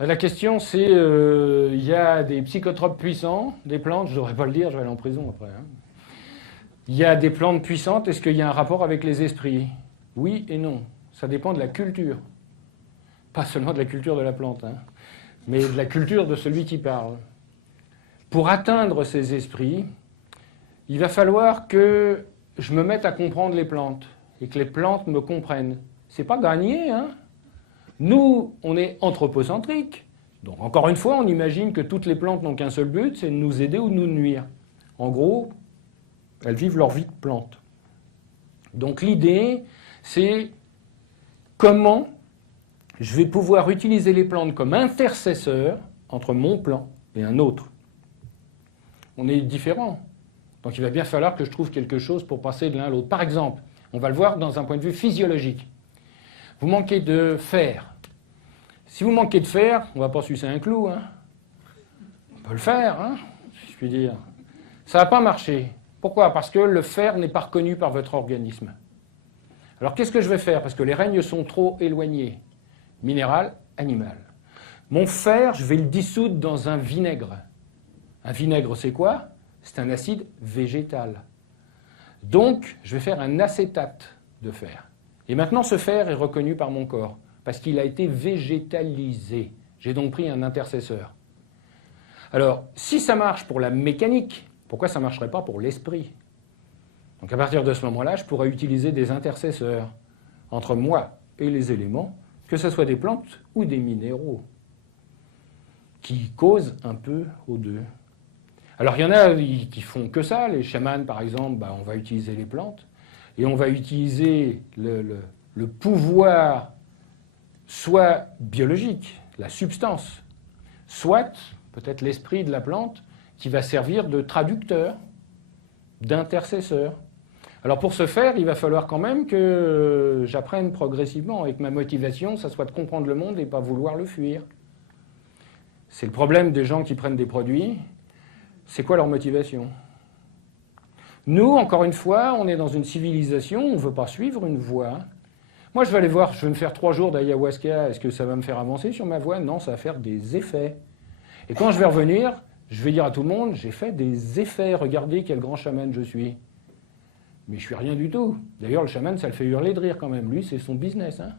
La question c'est, il y a des psychotropes puissants, des plantes, je ne devrais pas le dire, je vais aller en prison après. Hein. Il y a des plantes puissantes, est-ce qu'il y a un rapport avec les esprits? Oui et non, ça dépend de la culture. Pas seulement de la culture de la plante, hein, mais de la culture de celui qui parle. Pour atteindre ces esprits, il va falloir que je me mette à comprendre les plantes et que les plantes me comprennent. C'est pas gagné, hein. Nous, on est anthropocentrique. Donc, encore une fois, on imagine que toutes les plantes n'ont qu'un seul but, c'est de nous aider ou de nous nuire. En gros, elles vivent leur vie de plante. Donc, l'idée, c'est comment je vais pouvoir utiliser les plantes comme intercesseurs entre mon plan et un autre. On est différents. Donc, il va bien falloir que je trouve quelque chose pour passer de l'un à l'autre. Par exemple, on va le voir dans un point de vue physiologique. Vous manquez de fer. Si vous manquez de fer, on ne va pas sucer un clou. Hein. On peut le faire, hein, si je puis dire. Ça ne va pas marcher. Pourquoi? Parce que le fer n'est pas reconnu par votre organisme. Alors qu'est-ce que je vais faire? Parce que les règnes sont trop éloignés. Minéral, animal. Mon fer, je vais le dissoudre dans un vinaigre. Un vinaigre, c'est quoi? C'est un acide végétal. Donc, je vais faire un acétate de fer. Et maintenant, ce fer est reconnu par mon corps, parce qu'il a été végétalisé. J'ai donc pris un intercesseur. Alors, si ça marche pour la mécanique, pourquoi ça ne marcherait pas pour l'esprit? Donc à partir de ce moment-là, je pourrais utiliser des intercesseurs entre moi et les éléments, que ce soit des plantes ou des minéraux, qui causent un peu aux deux. Alors il y en a qui font que ça, les chamans par exemple, on va utiliser les plantes, et on va utiliser le pouvoir soit biologique, la substance, soit peut-être l'esprit de la plante qui va servir de traducteur, d'intercesseur. Alors pour ce faire, il va falloir quand même que j'apprenne progressivement et que ma motivation, ça soit de comprendre le monde et pas vouloir le fuir. C'est le problème des gens qui prennent des produits. C'est quoi leur motivation? Nous, encore une fois, on est dans une civilisation, on ne veut pas suivre une voie. Moi, je vais aller voir, je vais me faire 3 jours d'ayahuasca, est-ce que ça va me faire avancer sur ma voie? Non, ça va faire des effets. Et quand je vais revenir, je vais dire à tout le monde, j'ai fait des effets, regardez quel grand chaman je suis. Mais je suis rien du tout. D'ailleurs, le chaman, ça le fait hurler de rire quand même. Lui, c'est son business. Hein.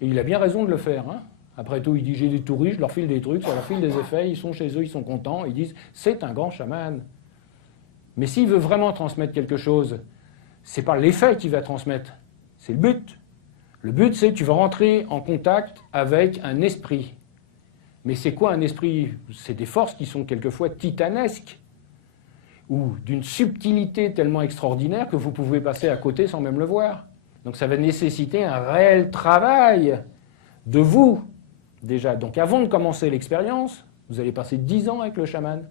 Et il a bien raison de le faire. Hein. Après tout, il dit, j'ai des touristes, je leur file des trucs, ça leur file des effets, ils sont chez eux, ils sont contents, ils disent, c'est un grand chaman. Mais s'il veut vraiment transmettre quelque chose, c'est pas l'effet qu'il va transmettre, c'est le but. Le but, c'est que tu vas rentrer en contact avec un esprit. Mais c'est quoi un esprit? C'est des forces qui sont quelquefois titanesques, ou d'une subtilité tellement extraordinaire que vous pouvez passer à côté sans même le voir. Donc ça va nécessiter un réel travail de vous, déjà. Donc avant de commencer l'expérience, vous allez passer 10 ans avec le chaman.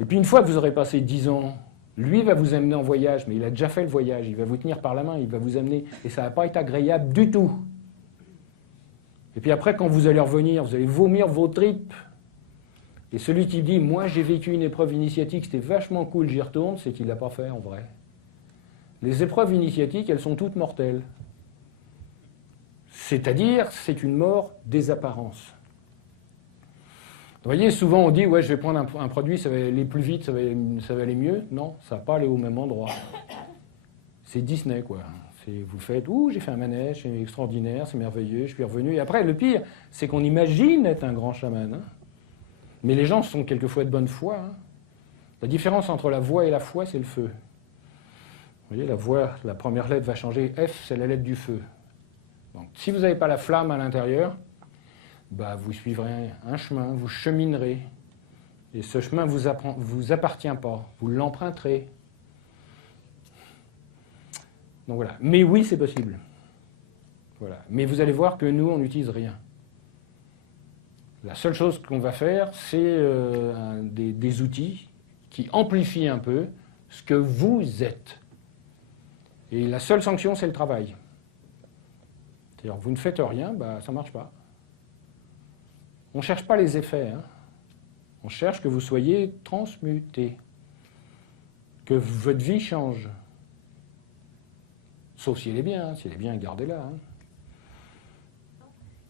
Et puis une fois que vous aurez passé 10 ans, lui va vous amener en voyage, mais il a déjà fait le voyage, il va vous tenir par la main, il va vous amener, et ça ne va pas être agréable du tout. Et puis après, quand vous allez revenir, vous allez vomir vos tripes. Et celui qui dit « moi j'ai vécu une épreuve initiatique, c'était vachement cool, j'y retourne », c'est qu'il ne l'a pas fait en vrai. Les épreuves initiatiques, elles sont toutes mortelles. C'est-à-dire, c'est une mort des apparences. Vous voyez, souvent on dit « ouais, je vais prendre un produit, ça va aller plus vite, ça va aller mieux ». Non, ça ne va pas aller au même endroit. C'est Disney, quoi. Vous faites « ouh, j'ai fait un manège, c'est extraordinaire, c'est merveilleux, je suis revenu ». Et après, le pire, c'est qu'on imagine être un grand chaman. Hein. Mais les gens sont quelquefois de bonne foi. Hein. La différence entre la voix et la foi, c'est le feu. Vous voyez, la voix, la première lettre va changer. F, c'est la lettre du feu. Donc, si vous n'avez pas la flamme à l'intérieur, vous suivrez un chemin, vous cheminerez. Et ce chemin ne vous appartient pas. Vous l'emprunterez. Donc voilà. Mais oui, c'est possible. Voilà. Mais vous allez voir que nous, on n'utilise rien. La seule chose qu'on va faire, c'est des outils qui amplifient un peu ce que vous êtes. Et la seule sanction, c'est le travail. C'est-à-dire, vous ne faites rien, ça ne marche pas. On ne cherche pas les effets. Hein. On cherche que vous soyez transmuté, que votre vie change. Sauf si elle est bien. Si elle est bien, gardez-la. Hein.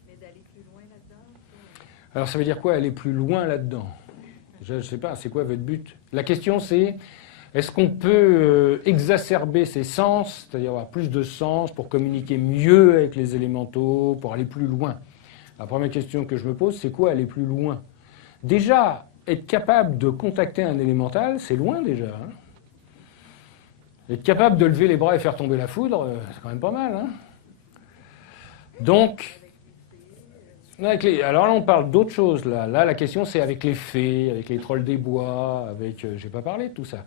Mais d'aller plus loin là-dedans. Alors ça veut dire quoi, aller plus loin là-dedans? Je ne sais pas, c'est quoi votre but? La question c'est, est-ce qu'on peut exacerber ses sens, c'est-à-dire avoir plus de sens pour communiquer mieux avec les élémentaux, pour aller plus loin? La première question que je me pose, c'est quoi aller plus loin? Déjà, être capable de contacter un élémental, c'est loin déjà. Hein. Être capable de lever les bras et faire tomber la foudre, c'est quand même pas mal. Hein. Donc, alors là, on parle d'autre chose. Là, la question, c'est avec les fées, avec les trolls des bois, avec... j'ai pas parlé de tout ça.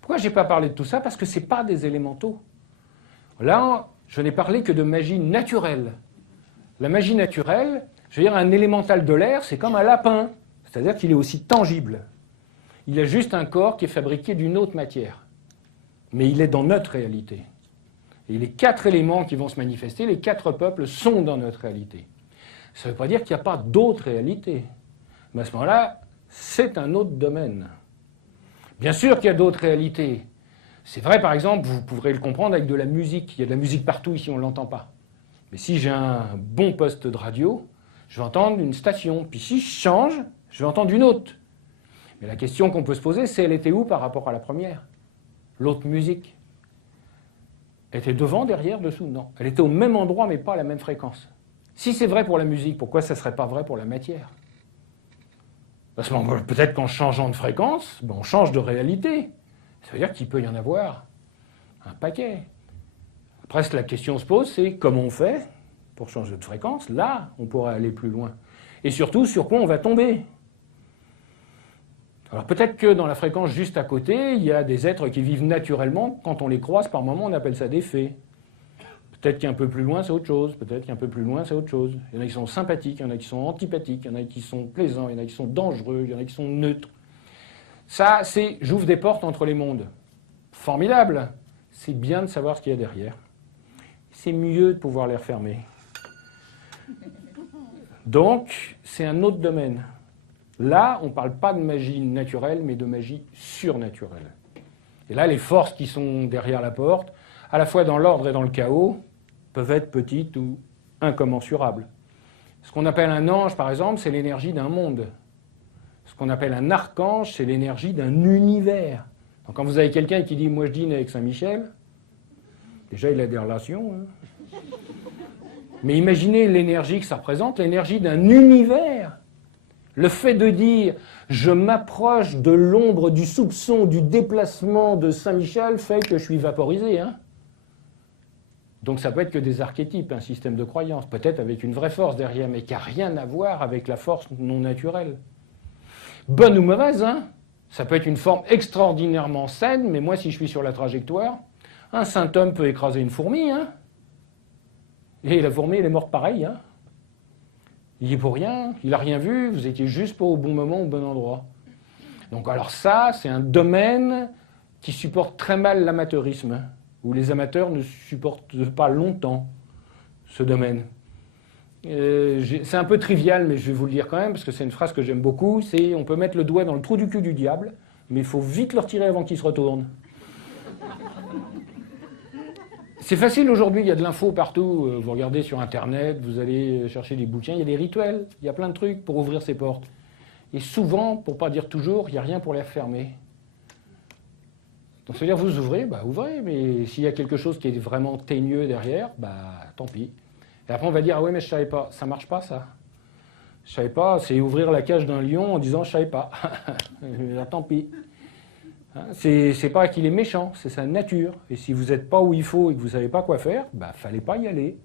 Pourquoi j'ai pas parlé de tout ça? Parce que c'est pas des élémentaux. Là, je n'ai parlé que de magie naturelle. La magie naturelle, je veux dire, un élémental de l'air, c'est comme un lapin. C'est-à-dire qu'il est aussi tangible. Il a juste un corps qui est fabriqué d'une autre matière. Mais il est dans notre réalité. Et les 4 éléments qui vont se manifester, les 4 peuples sont dans notre réalité. Ça ne veut pas dire qu'il n'y a pas d'autres réalités. Mais à ce moment-là, c'est un autre domaine. Bien sûr qu'il y a d'autres réalités. C'est vrai, par exemple, vous pourrez le comprendre avec de la musique. Il y a de la musique partout ici, on ne l'entend pas. Mais si j'ai un bon poste de radio, je vais entendre une station. Puis si je change, je vais entendre une autre. Mais la question qu'on peut se poser, c'est elle était où par rapport à la première? L'autre musique. Elle était devant, derrière, dessous? Non. Elle était au même endroit, mais pas à la même fréquence. Si c'est vrai pour la musique, pourquoi ça ne serait pas vrai pour la matière? Parce que peut-être qu'en changeant de fréquence, on change de réalité. Ça veut dire qu'il peut y en avoir un paquet. Après, la question se pose, c'est comment on fait pour changer de fréquence? Là, on pourrait aller plus loin. Et surtout, sur quoi on va tomber? Alors peut-être que dans la fréquence juste à côté, il y a des êtres qui vivent naturellement. Quand on les croise, par moment, on appelle ça des fées. Peut-être qu'un peu plus loin, c'est autre chose. Peut-être qu'un peu plus loin, c'est autre chose. Il y en a qui sont sympathiques, il y en a qui sont antipathiques, il y en a qui sont plaisants, il y en a qui sont dangereux, il y en a qui sont neutres. Ça, c'est j'ouvre des portes entre les mondes. Formidable. C'est bien de savoir ce qu'il y a derrière. C'est mieux de pouvoir les refermer. Donc, c'est un autre domaine. Là, on ne parle pas de magie naturelle, mais de magie surnaturelle. Et là, les forces qui sont derrière la porte, à la fois dans l'ordre et dans le chaos, peuvent être petites ou incommensurables. Ce qu'on appelle un ange, par exemple, c'est l'énergie d'un monde. Ce qu'on appelle un archange, c'est l'énergie d'un univers. Donc quand vous avez quelqu'un qui dit « moi je dîne avec Saint-Michel », déjà il a des relations. Hein. Mais imaginez l'énergie que ça représente, l'énergie d'un univers. Le fait de dire « je m'approche de l'ombre du soupçon, du déplacement de Saint-Michel » fait que je suis vaporisé. Hein. Donc ça peut être que des archétypes, un système de croyance, peut-être avec une vraie force derrière, mais qui n'a rien à voir avec la force non naturelle. Bonne ou mauvaise, hein? Ça peut être une forme extraordinairement saine, mais moi, si je suis sur la trajectoire, un saint homme peut écraser une fourmi, hein? Et la fourmi, elle est morte pareil, hein? Il y est pour rien, il n'a rien vu, vous étiez juste pas au bon moment, au bon endroit. Donc alors ça, c'est un domaine qui supporte très mal l'amateurisme, où les amateurs ne supportent pas longtemps ce domaine. C'est un peu trivial, mais je vais vous le dire quand même, parce que c'est une phrase que j'aime beaucoup, c'est on peut mettre le doigt dans le trou du cul du diable, mais il faut vite le retirer avant qu'il se retourne. C'est facile aujourd'hui, il y a de l'info partout, vous regardez sur Internet, vous allez chercher des bouquins, il y a des rituels, il y a plein de trucs pour ouvrir ces portes. Et souvent, pour ne pas dire toujours, il n'y a rien pour les refermer. Donc ça veut dire vous ouvrez, bah ouvrez, mais s'il y a quelque chose qui est vraiment teigneux derrière, bah tant pis. Et après on va dire, ah ouais mais je savais pas, ça marche pas ça. Je savais pas, c'est ouvrir la cage d'un lion en disant je savais pas. Tant pis. Hein, c'est pas qu'il est méchant, c'est sa nature. Et si vous n'êtes pas où il faut et que vous savez pas quoi faire, bah fallait pas y aller.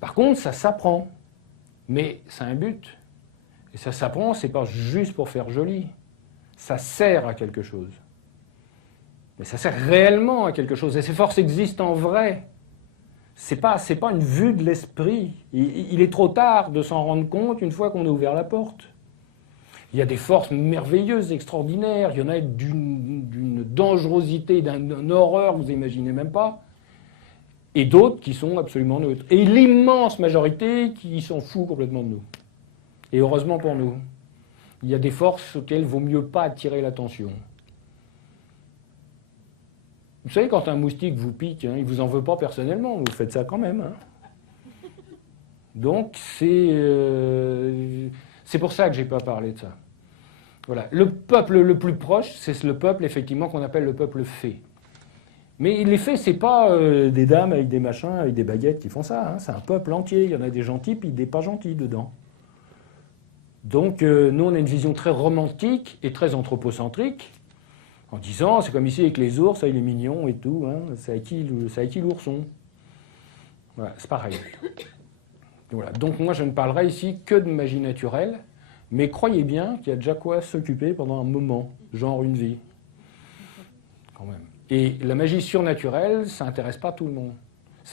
Par contre, ça s'apprend. Mais c'est un but. Et ça s'apprend, c'est pas juste pour faire joli. Ça sert à quelque chose. Mais ça sert réellement à quelque chose. Et ces forces existent en vrai. C'est pas une vue de l'esprit. Il est trop tard de s'en rendre compte une fois qu'on a ouvert la porte. Il y a des forces merveilleuses, extraordinaires. Il y en a d'une dangerosité, d'une horreur, vous n'imaginez même pas. Et d'autres qui sont absolument neutres. Et l'immense majorité qui s'en fout complètement de nous. Et heureusement pour nous. Il y a des forces auxquelles il vaut mieux pas attirer l'attention. Vous savez, quand un moustique vous pique, hein, il ne vous en veut pas personnellement, vous faites ça quand même. Hein. Donc, c'est pour ça que je n'ai pas parlé de ça. Voilà. Le peuple le plus proche, c'est le peuple, effectivement, qu'on appelle le peuple fée. Mais les fées, ce n'est pas des dames avec des machins, avec des baguettes qui font ça. Hein. C'est un peuple entier. Il y en a des gentils, puis des pas gentils dedans. Donc, nous, on a une vision très romantique et très anthropocentrique, en disant, c'est comme ici avec les ours, il est mignon et tout, hein, c'est à qui l'ourson? Voilà, c'est pareil. Voilà. Donc moi, je ne parlerai ici que de magie naturelle, mais croyez bien qu'il y a déjà quoi s'occuper pendant un moment, genre une vie, quand même. Et la magie surnaturelle, ça n'intéresse pas tout le monde.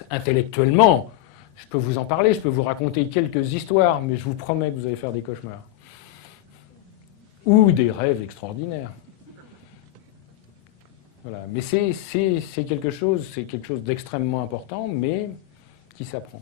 Intellectuellement, je peux vous en parler, je peux vous raconter quelques histoires, mais je vous promets que vous allez faire des cauchemars. Ou des rêves extraordinaires. Voilà. Mais c'est quelque chose d'extrêmement important, mais qui s'apprend.